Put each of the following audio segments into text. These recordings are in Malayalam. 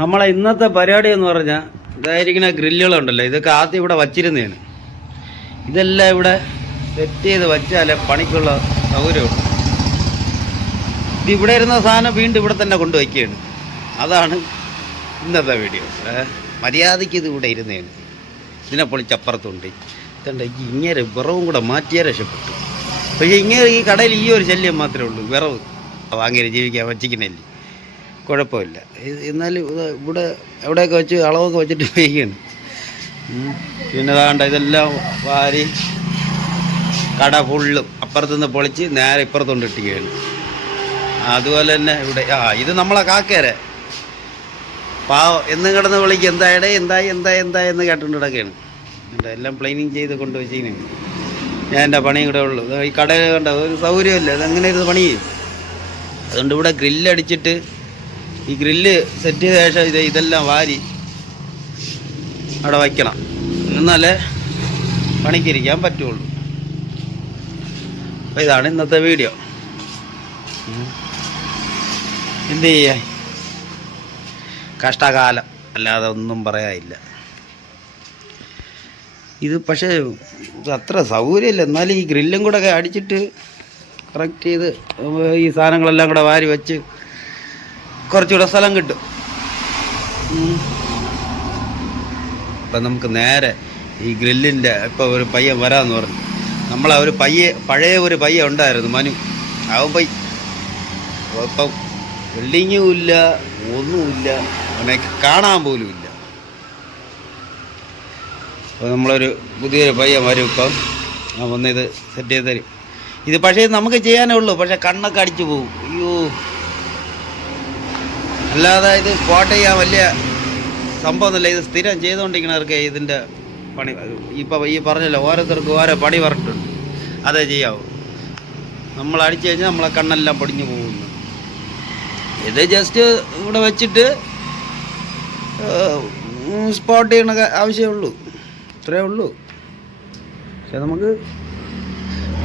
നമ്മളെ ഇന്നത്തെ പരിപാടി എന്ന് പറഞ്ഞാൽ ഇതായിരിക്കുന്ന ഗ്രില്ലുകളുണ്ടല്ലോ, ഇതൊക്കെ ആദ്യം ഇവിടെ വച്ചിരുന്നതാണ്. ഇതെല്ലാം ഇവിടെ സെറ്റ് ചെയ്ത് വച്ചാലേ പണിക്കുള്ള സൗകര്യമുള്ളൂ. ഇത് ഇവിടെ ഇരുന്ന സാധനം വീണ്ടും ഇവിടെ തന്നെ കൊണ്ടുവയ്ക്കുകയാണ്. അതാണ് ഇന്നത്തെ വീഡിയോ. മര്യാദയ്ക്ക് ഇത് ഇവിടെ ഇരുന്നതാണ്. ഇതിനെ പൊളിച്ചപ്പുറത്തുണ്ട്. ഇതുണ്ട്, ഇങ്ങനെ വിറവും കൂടെ മാറ്റിയാൽ രക്ഷപ്പെട്ടു. പക്ഷേ ഇങ്ങനെ ഈ കടയിൽ ഈ ഒരു ശല്യം മാത്രമേ ഉള്ളൂ, വിറവ് വാങ്ങി ജീവിക്കാൻ വച്ചിക്കുന്നില്ല. കുഴപ്പമില്ല. എന്നാലും ഇവിടെ എവിടെയൊക്കെ വെച്ച് അളവൊക്കെ വെച്ചിട്ട് വയ്ക്കുകയാണ്. പിന്നെ അതാണ്ട് ഇതെല്ലാം വാരി കട ഫുള്ളും അപ്പുറത്തുനിന്ന് പൊളിച്ച് നേരെ ഇപ്പുറത്തുകൊണ്ട് ഇട്ടിക്കുകയാണ്. അതുപോലെ തന്നെ ഇവിടെ ഇത് നമ്മളെ കാക്കേരെ പാവം എന്നും കിടന്ന് വിളിക്കും, എന്തായടേ എന്തായി എന്തായി എന്തായി എന്ന് കേട്ടുകൊണ്ട് കിടക്കുകയാണ്. എല്ലാം പ്ലെയിനിങ് ചെയ്ത് കൊണ്ടുവച്ചിങ്ങനെ ഞാൻ എൻ്റെ പണി ഇവിടെ ഉള്ളൂ. ഈ കടയിൽ കണ്ട ഒരു സൗകര്യമില്ല, അതെങ്ങനെ ഇരുന്ന് പണി ചെയ്യും. അതുകൊണ്ട് ഇവിടെ ഗ്രില്ലടിച്ചിട്ട് ഈ ഗ്രില്ല് സെറ്റ് ചെയ്ത ശേഷം ഇതെല്ലാം വാരി അവിടെ വയ്ക്കണം, എന്നാലേ പണിക്കിരിക്കാൻ പറ്റുള്ളൂ. അപ്പോൾ ഇതാണ് ഇന്നത്തെ വീഡിയോ. എന്ത് ചെയ്യാൻ, കഷ്ടകാലം അല്ലാതെ ഒന്നും പറയാനില്ല. ഇത് പക്ഷേ അത്ര സൗകര്യമില്ല. എന്നാലും ഈ ഗ്രില്ലും കൂടെ ഒക്കെ അടിച്ചിട്ട് കറക്റ്റ് ചെയ്ത് ഈ സാധനങ്ങളെല്ലാം കൂടെ വാരി വെച്ച് കുറച്ചുകൂടെ സ്ഥലം കിട്ടും. അപ്പം നമുക്ക് നേരെ ഈ ഗ്രില്ലിൻ്റെ ഇപ്പോൾ ഒരു പയ്യൻ വരാമെന്ന് പറഞ്ഞു. നമ്മളെ ഒരു പഴയ ഒരു പയ്യ ഉണ്ടായിരുന്നു, മനു. അവൻ പോയി ഇപ്പം വെൽഡിങ്ങും ഇല്ല, ഒന്നുമില്ല, അവനെ കാണാൻ പോലും ഇല്ല. അപ്പോൾ നമ്മളൊരു പുതിയൊരു പയ്യൻ വരും. ഇപ്പം അവൻ വന്ന് ഇത് സെറ്റ് ചെയ്ത് തരും. ഇത് പക്ഷേ നമുക്ക് ചെയ്യാനേ ഉള്ളൂ, പക്ഷേ കണ്ണൊക്കെ അടിച്ചു പോകും. അയ്യോ, അല്ലാതെ ഇത് സ്പോട്ട് ചെയ്യാൻ വലിയ സംഭവമൊന്നുമില്ല. ഇത് സ്ഥിരം ചെയ്തുകൊണ്ടിരിക്കുന്നവർക്ക് ഇതിൻ്റെ പണി ഇപ്പം ഈ പറഞ്ഞല്ലോ, ഓരോരുത്തർക്ക് ഓരോ പണി പറഞ്ഞിട്ടുണ്ട്, അതേ ചെയ്യാവൂ. നമ്മൾ അടിച്ചു കഴിഞ്ഞാൽ നമ്മളെ കണ്ണെല്ലാം പൊടിഞ്ഞു പോകുന്നു. ഇത് ജസ്റ്റ് ഇവിടെ വെച്ചിട്ട് സ്പോട്ട് ചെയ്യണ ആവശ്യമേ ഇത്രയേ ഉള്ളൂ. പക്ഷെ നമുക്ക്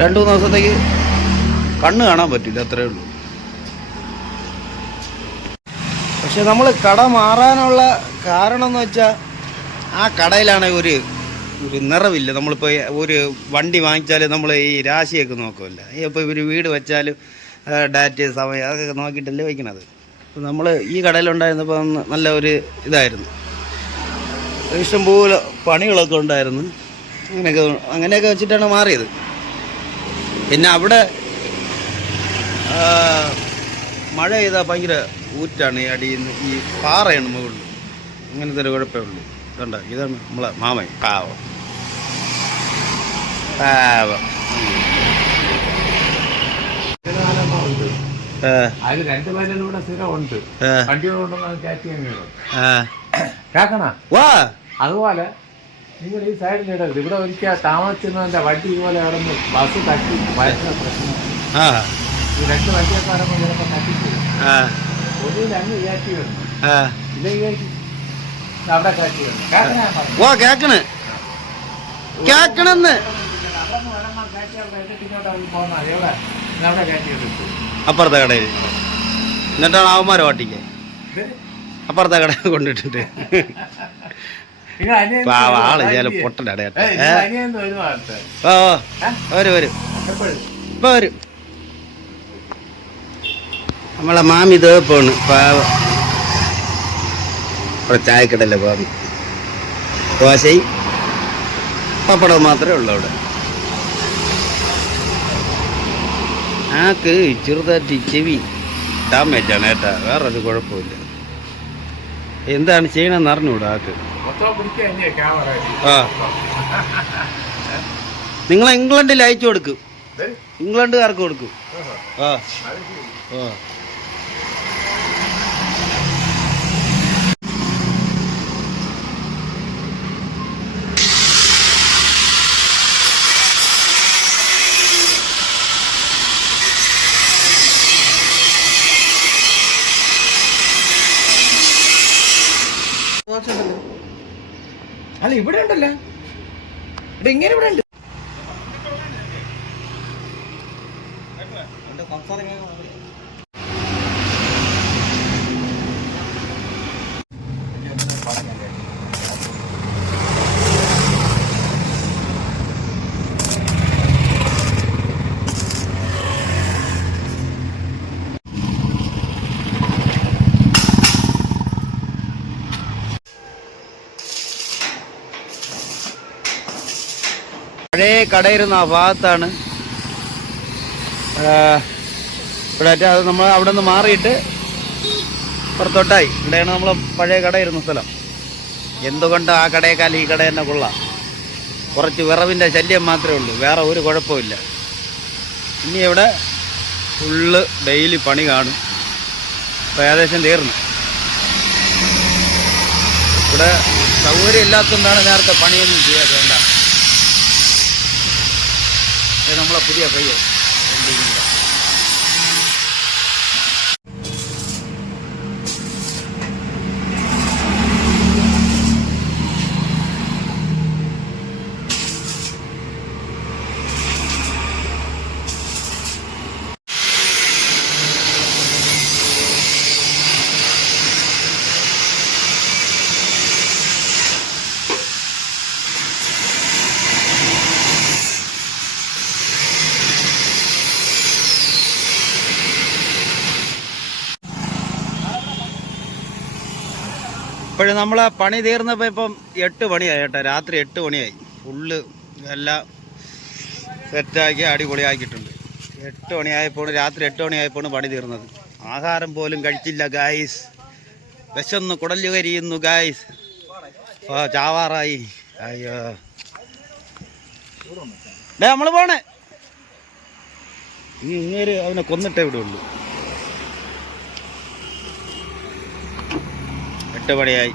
2-3 ദിവസത്തേക്ക് കണ്ണ് കാണാൻ പറ്റില്ല, അത്രയേ ഉള്ളൂ. പക്ഷെ നമ്മൾ കട മാറാനുള്ള കാരണം എന്ന് വെച്ചാൽ ആ കടയിലാണെങ്കിൽ ഒരു നിറവില്ല. നമ്മളിപ്പോൾ ഒരു വണ്ടി വാങ്ങിച്ചാൽ നമ്മൾ ഈ രാശിയൊക്കെ നോക്കുമല്ല. ഇപ്പോൾ ഇവർ വീട് വെച്ചാലും ഡാറ്റ് സമയം അതൊക്കെ നോക്കിയിട്ടല്ലേ വയ്ക്കണത്. അപ്പോൾ നമ്മൾ ഈ കടയിലുണ്ടായിരുന്നപ്പോൾ നല്ല ഒരു ഇതായിരുന്നു, ഇഷ്ടംപോലെ പണികളൊക്കെ ഉണ്ടായിരുന്നു. അങ്ങനെയൊക്കെ വെച്ചിട്ടാണ് മാറിയത്. പിന്നെ അവിടെ മഴ ചെയ്താൽ ഭയങ്കര ഊറ്റാണ്, ഈ അടിയിൽ നിന്ന് ഈ പാറയാണ് മുകളിൽ. അങ്ങനത്തെ ഒരു കുഴപ്പമേ ഉള്ളൂ. ഇതുണ്ട്, ഇതാണ് നമ്മളെ മാമൻ. പാവം പാവം. അതുപോലെ നിങ്ങൾ ഈ സൈഡിലിടരുത്. ഇവിടെ ഒരിക്കൽ താമസിക്കുന്നതിന്റെ വണ്ടി ഇതുപോലെ കിടന്ന് ബസ് തട്ടി വയറ്റിന് പ്രശ്നം. ഈ 2 വണ്ടിയൊക്കെ ചിലപ്പോൾ തട്ടിപ്പോയി. ഒന്നിൽ അങ്ങ് കയറ്റി വരണം, ഇല്ലേ കയറ്റി അവിടെ കയറ്റി വരണം. കേക്കണെന്ന് അവിടെ കയറ്റി എടുത്തു അപ്പുറത്തെ കടയിൽ. എന്നിട്ടാണ് അവന്മാരെ ഓട്ടിക്ക അപ്പുറത്തെ കടയിൽ കൊണ്ടിട്ടുണ്ട്. ആള് ചില പൊട്ടൻ്റെ ഇടയാട്ടെ. വരും ഇപ്പൊ വരും. നമ്മളെ മാമി തേപ്പാണ് പാവം. ഇവിടെ ചായക്കടല്ലേ മാമി, ദോശയും പപ്പടവും മാത്രമേ ഉള്ളൂ അവിടെ. ആക്ക് ചെറുതായിട്ട് ചെവി ഡാമേജാണ് ഏട്ടാ, വേറൊരു കുഴപ്പമില്ല. എന്താണ് ചെയ്യണമെന്ന് അറിഞ്ഞൂടാ ആക്ക്. നിങ്ങൾ ഇംഗ്ലണ്ടിൽ അയച്ചു കൊടുക്കും, ഇംഗ്ലണ്ടുകാർക്ക് കൊടുക്കും. അല്ല ഇവിടെ ഉണ്ടല്ലോ, ഇവിടെ ഇങ്ങനെ ഇവിടെ ഉണ്ട്. പഴയ കടയിരുന്ന ആ ഭാഗത്താണ്. ഇവിടെ അത് നമ്മൾ അവിടെ നിന്ന് മാറിയിട്ട് പുറത്തോട്ടായി. ഇവിടെയാണ് നമ്മൾ പഴയ കടയിരുന്ന സ്ഥലം. എന്തുകൊണ്ട് ആ കടയേക്കാൾ ഈ കട തന്നെ കൊള്ളാം. കുറച്ച് വിറവിൻ്റെ ശല്യം മാത്രമേ ഉള്ളൂ, വേറെ ഒരു കുഴപ്പമില്ല. ഇനി ഇവിടെ ഫുള്ള് ഡെയിലി പണി കാണും. ഇപ്പോൾ ഏകദേശം തീർന്നു. ഇവിടെ സൗകര്യം ഇല്ലാത്തതുകൊണ്ടാണ് നേരത്തെ പണിയൊന്നും ചെയ്യാതെ. വേണ്ട, ഇത് നമ്മളെ പുതിയ കയ്യോ ഇപ്പോഴും നമ്മളെ പണി തീർന്നപ്പോൾ ഇപ്പം 8 മണിയായി കേട്ടോ. രാത്രി 8 മണിയായി. ഫുള്ള് എല്ലാം സെറ്റാക്കി അടിപൊളിയാക്കിയിട്ടുണ്ട്. 8 മണിയായപ്പോൾ, രാത്രി 8 മണിയായപ്പോൾ പണി തീർന്നത്. ആഹാരം പോലും കഴിച്ചില്ല ഗായ്സ്. വിശന്ന് കുടല് കരിയുന്നു ഗായ്സ്. ചാവാറായി. അയ്യോ, നമ്മൾ പോണേ. ഇങ്ങനെ അവനെ കൊന്നിട്ടേ ഇവിടെ ഉള്ളൂ. 8 മണിയായി.